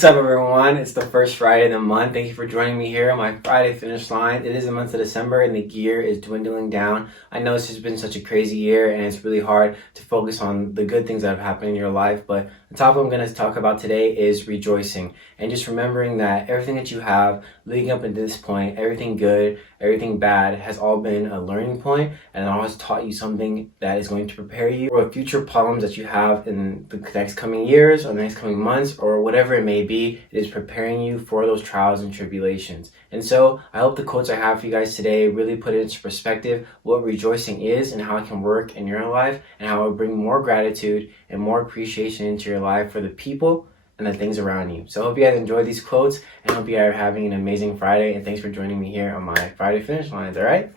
What's up, everyone? It's the first Friday of the month. Thank you for joining me here on my Friday finish line. It is the month of December and the year is dwindling down. I know this has been such a crazy year and it's really hard to focus on the good things that have happened in your life. But the topic I'm going to talk about today is rejoicing and just remembering that everything that you have leading up into this point, everything good, everything bad, has all been a learning point and it all has taught you something that is going to prepare you for future problems that you have in the next coming years or the next coming months or whatever it may be. It is preparing you for those trials and tribulations. And so I hope the quotes I have for you guys today really put it into perspective what rejoicing is and how it can work in your life and how it will bring more gratitude and more appreciation into your life for the people and the things around you. So I hope you guys enjoyed these quotes and hope you guys are having an amazing Friday, and thanks for joining me here on my Friday finish lines, all right?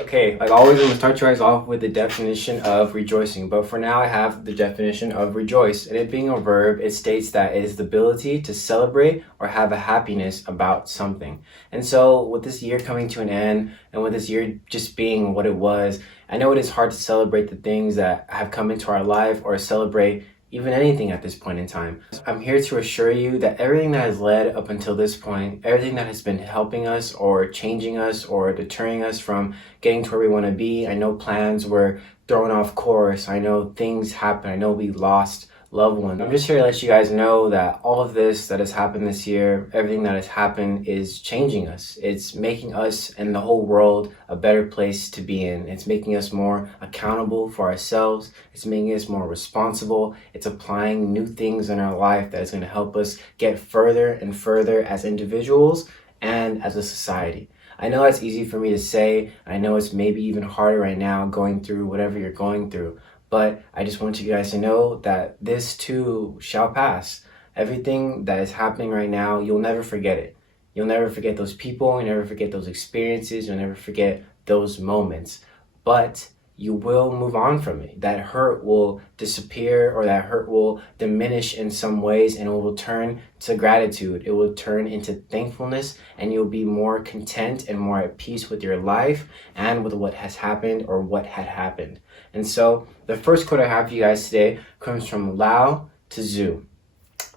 Okay, like always, I'm going to start you guys off with the definition of rejoicing. But for now, I have the definition of rejoice. And it being a verb, it states that it is the ability to celebrate or have a happiness about something. And so with this year coming to an end and with this year just being what it was, I know it is hard to celebrate the things that have come into our life or celebrate even anything at this point in time. I'm here to assure you that everything that has led up until this point, everything that has been helping us or changing us or deterring us from getting to where we want to be, I know plans were thrown off course, I know things happened, I know we lost loved ones. I'm just here to let you guys know that all of this that has happened this year, everything that has happened is changing us. It's making us and the whole world a better place to be in. It's making us more accountable for ourselves. It's making us more responsible. It's applying new things in our life that is going to help us get further and further as individuals and as a society. I know it's easy for me to say. I know it's maybe even harder right now going through whatever you're going through. But I just want you guys to know that this too shall pass. Everything that is happening right now, you'll never forget it. You'll never forget those people. You'll never forget those experiences. You'll never forget those moments. But you will move on from it. That hurt will disappear or that hurt will diminish in some ways and it will turn to gratitude. It will turn into thankfulness and you'll be more content and more at peace with your life and with what has happened or what had happened. And so the first quote I have for you guys today comes from Lao Tzu.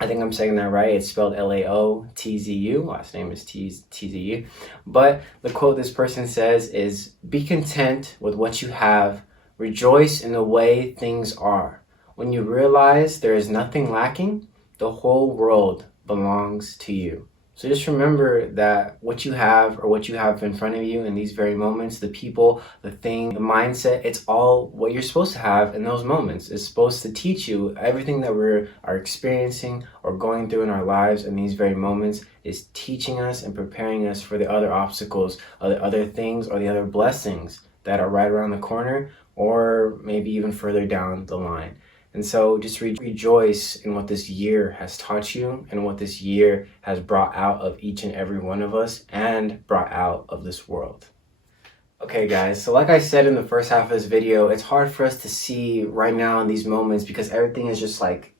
I think I'm saying that right. It's spelled Laotzu. Last name is Tzu. But the quote this person says is, "Be content with what you have. Rejoice in the way things are. When you realize there is nothing lacking, the whole world belongs to you." So just remember that what you have or what you have in front of you in these very moments, the people, the thing, the mindset, it's all what you're supposed to have in those moments. It's supposed to teach you everything that we are experiencing or going through in our lives in these very moments is teaching us and preparing us for the other obstacles or the other things or the other blessings that are right around the corner or maybe even further down the line. And so just rejoice in what this year has taught you and what this year has brought out of each and every one of us and brought out of this world. Okay guys, so like I said in the first half of this video, it's hard for us to see right now in these moments because everything is just like,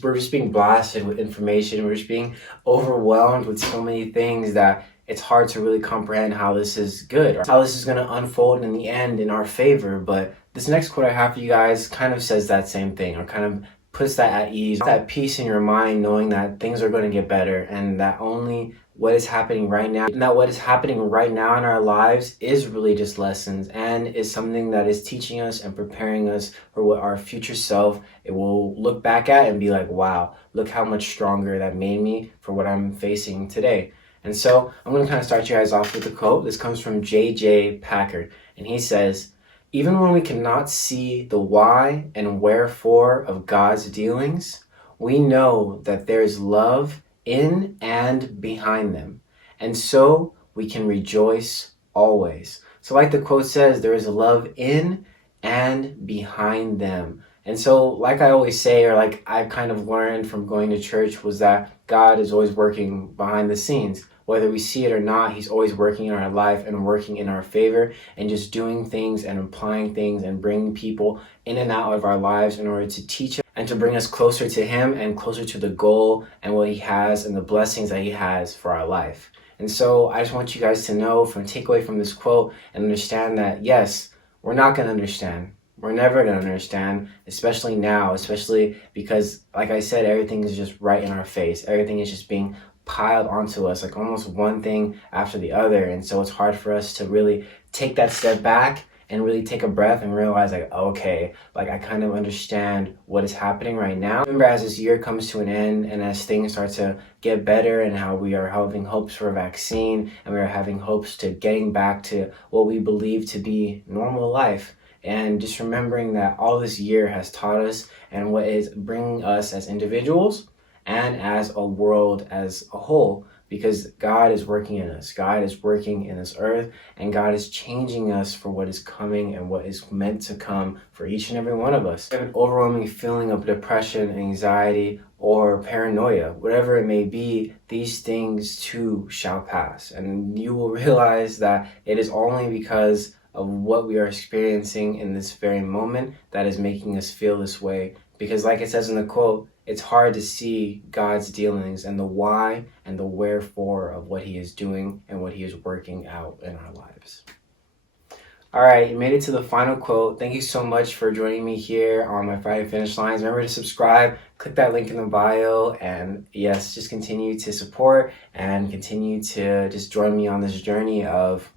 we're just being blasted with information. We're just being overwhelmed with so many things that it's hard to really comprehend how this is good or how this is going to unfold in the end in our favor. But this next quote I have for you guys kind of says that same thing or kind of puts that at ease, that peace in your mind, knowing that things are going to get better and that only what is happening right now and that what is happening right now in our lives is really just lessons and is something that is teaching us and preparing us for what our future self, it will look back at and be like, wow, look how much stronger that made me for what I'm facing today. And so I'm going to kind of start you guys off with a quote. This comes from J.J. Packer, and he says, "Even when we cannot see the why and wherefore of God's dealings, we know that there is love in and behind them, and so we can rejoice always." So like the quote says, there is love in and behind them. And so like I always say, or like I've kind of learned from going to church, was that God is always working behind the scenes. Whether we see it or not, he's always working in our life and working in our favor and just doing things and applying things and bringing people in and out of our lives in order to teach us and to bring us closer to him and closer to the goal and what he has and the blessings that he has for our life. And so I just want you guys to know, take away from this quote and understand that, yes, we're not going to understand. We're never going to understand, especially now, especially because, like I said, everything is just right in our face. Everything is just being piled onto us, like almost one thing after the other. And so it's hard for us to really take that step back and really take a breath and realize, like, okay, like I kind of understand what is happening right now. Remember, as this year comes to an end and as things start to get better, and how we are having hopes for a vaccine, and we are having hopes to getting back to what we believe to be normal life. And just remembering that all this year has taught us, and what is bringing us as individuals and as a world as a whole, because God is working in us. God is working in this earth, and God is changing us for what is coming and what is meant to come for each and every one of us. If you have an overwhelming feeling of depression, anxiety, or paranoia, whatever it may be, these things too shall pass. And you will realize that it is only because of what we are experiencing in this very moment that is making us feel this way. Because like it says in the quote, it's hard to see God's dealings and the why and the wherefore of what he is doing and what he is working out in our lives. All right, you made it to the final quote. Thank you so much for joining me here on my Friday Finish Lines. Remember to subscribe, click that link in the bio, and yes, just continue to support and continue to just join me on this journey of,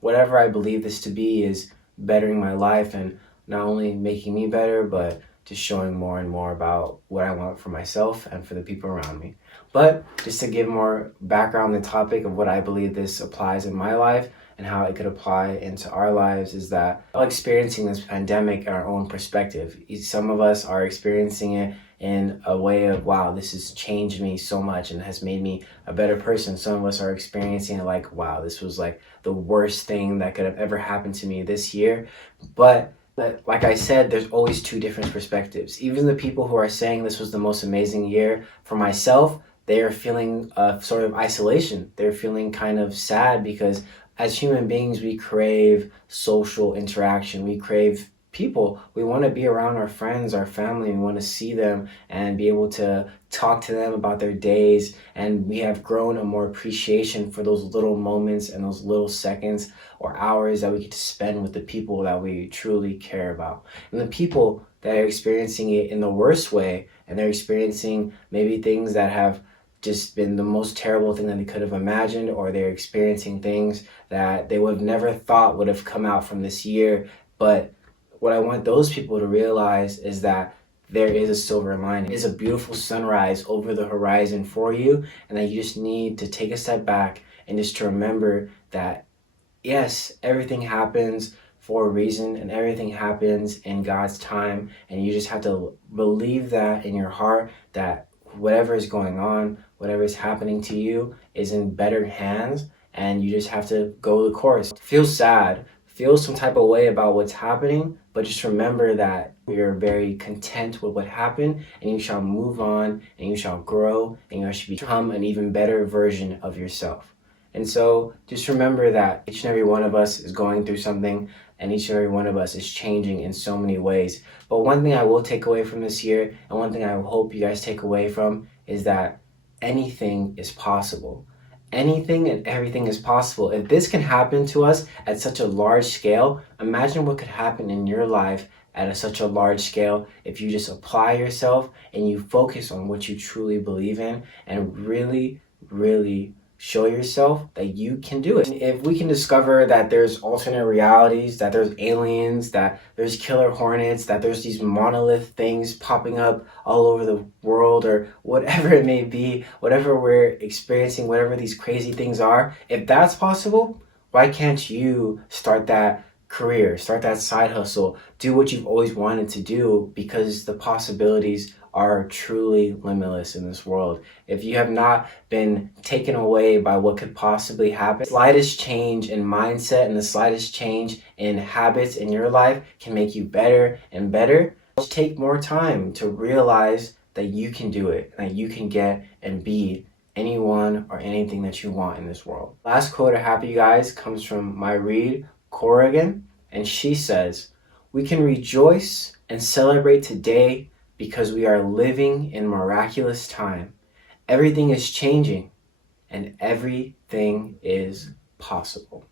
whatever I believe this to be is bettering my life, and not only making me better, but just showing more and more about what I want for myself and for the people around me. But just to give more background on the topic of what I believe this applies in my life and how it could apply into our lives, is that we're experiencing this pandemic in our own perspective. Some of us are experiencing it in a way of, wow, this has changed me so much and has made me a better person. Some of us are experiencing it like, wow, this was like the worst thing that could have ever happened to me this year. But like I said, there's always two different perspectives. Even the people who are saying this was the most amazing year, for myself, they are feeling a sort of isolation. They're feeling kind of sad, because as human beings, we crave social interaction. We crave people. We want to be around our friends, our family. We want to see them and be able to talk to them about their days. And we have grown a more appreciation for those little moments and those little seconds or hours that we get to spend with the people that we truly care about. And the people that are experiencing it in the worst way, and they're experiencing maybe things that have just been the most terrible thing that they could have imagined, or they're experiencing things that they would have never thought would have come out from this year. But what I want those people to realize is that there is a silver lining. There is a beautiful sunrise over the horizon for you, and that you just need to take a step back and just to remember that, yes, everything happens for a reason, and everything happens in God's time, and you just have to believe that in your heart, that whatever is going on, whatever is happening to you is in better hands, and you just have to go the course. Feel sad, feel some type of way about what's happening, but just remember that you're very content with what happened, and you shall move on, and you shall grow, and you shall become an even better version of yourself. And so just remember that each and every one of us is going through something, and each and every one of us is changing in so many ways. But one thing I will take away from this year, and one thing I hope you guys take away from, is that anything is possible. Anything and everything is possible. If this can happen to us at such a large scale, imagine what could happen in your life at such a large scale if you just apply yourself and you focus on what you truly believe in, and really, really show yourself that you can do it. If we can discover that there's alternate realities, that there's aliens, that there's killer hornets, that there's these monolith things popping up all over the world, or whatever it may be, whatever we're experiencing, whatever these crazy things are, if that's possible, why can't you start that career, start that side hustle, do what you've always wanted to do? Because the possibilities are truly limitless in this world. If you have not been taken away by what could possibly happen, the slightest change in mindset and the slightest change in habits in your life can make you better and better. Just take more time to realize that you can do it, that you can get and be anyone or anything that you want in this world. Last quote I have you guys comes from my read, Corrigan, and she says, "We can rejoice and celebrate today because we are living in miraculous time. Everything is changing and everything is possible."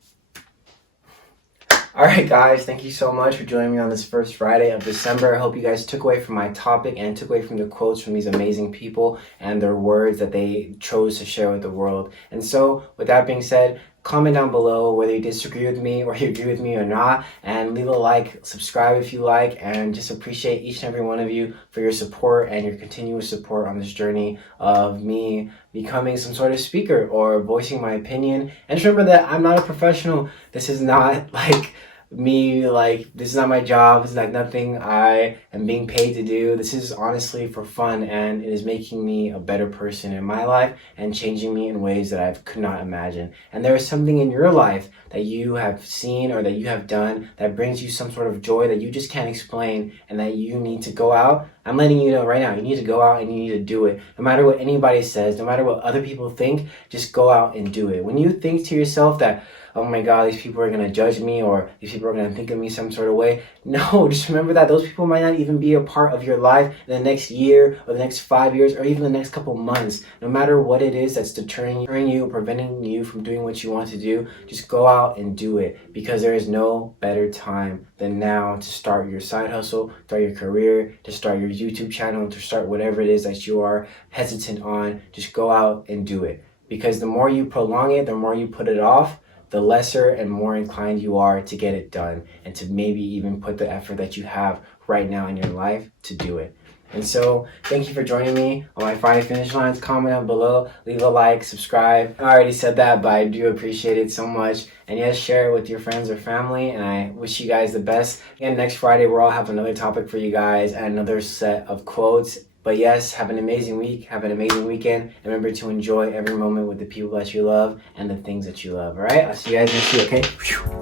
All right, guys, thank you so much for joining me on this first Friday of December. I hope you guys took away from my topic and took away from the quotes from these amazing people and their words that they chose to share with the world. And so, with that being said, comment down below whether you disagree with me or you agree with me or not, and leave a like, subscribe if you like, and just appreciate each and every one of you for your support and your continuous support on this journey of me becoming some sort of speaker or voicing my opinion. And just remember that I'm not a professional. This is not like me, like, this is not my job. This is like nothing I am being paid to do. This is honestly for fun, and it is making me a better person in my life and changing me in ways that I could not imagine. And there is something in your life that you have seen or that you have done that brings you some sort of joy that you just can't explain, and that you need to go out. I'm letting you know right now, you need to go out and you need to do it. No matter what anybody says, no matter what other people think, just go out and do it. When you think to yourself that, oh my God, these people are going to judge me, or these people are going to think of me some sort of way. No, just remember that those people might not even be a part of your life in the next year or the next 5 years or even the next couple months. No matter what it is that's deterring you, preventing you from doing what you want to do, just go out and do it, because there is no better time than now to start your side hustle, start your career, to start your YouTube channel, to start whatever it is that you are hesitant on. Just go out and do it, because the more you prolong it, the more you put it off, the lesser and more inclined you are to get it done and to maybe even put the effort that you have right now in your life to do it. And so, thank you for joining me on my Friday Finish Lines. Comment down below, leave a like, subscribe. I already said that, but I do appreciate it so much. And yes, share it with your friends or family, and I wish you guys the best. Again, next Friday, we'll have another topic for you guys and another set of quotes. But yes, have an amazing week, have an amazing weekend, and remember to enjoy every moment with the people that you love and the things that you love, all right? I'll see you guys next week, okay?